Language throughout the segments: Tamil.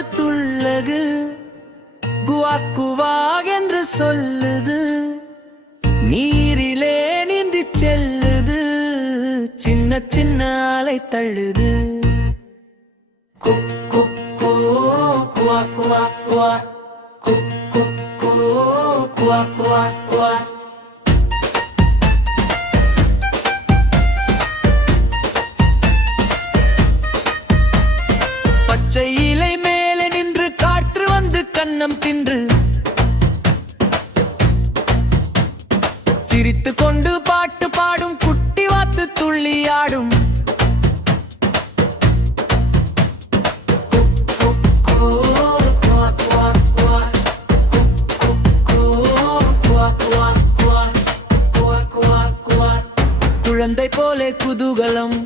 காத்து துள்ளகு குவா என்று சொல்லுது. நீரிலே நீந்தி செல்லுது, சின்ன சின்ன அலை தள்ளுது. குக் குக் கூ குவா குவா குவா, குக் குக் கூ குவா குவா குவா. பச்சை இலை மேலே நின்று காற்று வந்து கன்னம் தின்று சிரித்து கொண்டு பாட்டு பாடும், குட்டி வாத்து துள்ளி ஆடும். குழந்தை போலே குதூகலம்,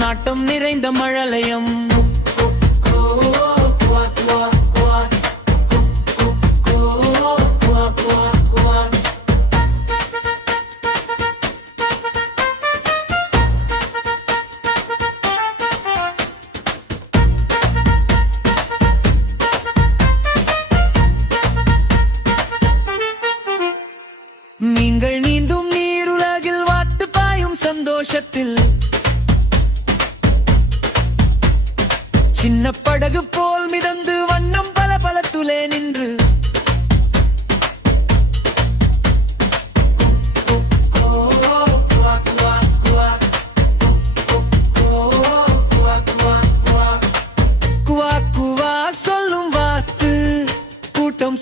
நாட்டம் நிறைந்த மழலையம். நீங்கள் நீந்தும் நீருலகில் வாத்து பாயும் சந்தோஷத்தில், சின்ன படகு போல் மிதந்து வண்ணம் பல பல துளே நின்று. குவா குவா சொல்லும் வாத்து கூட்டம்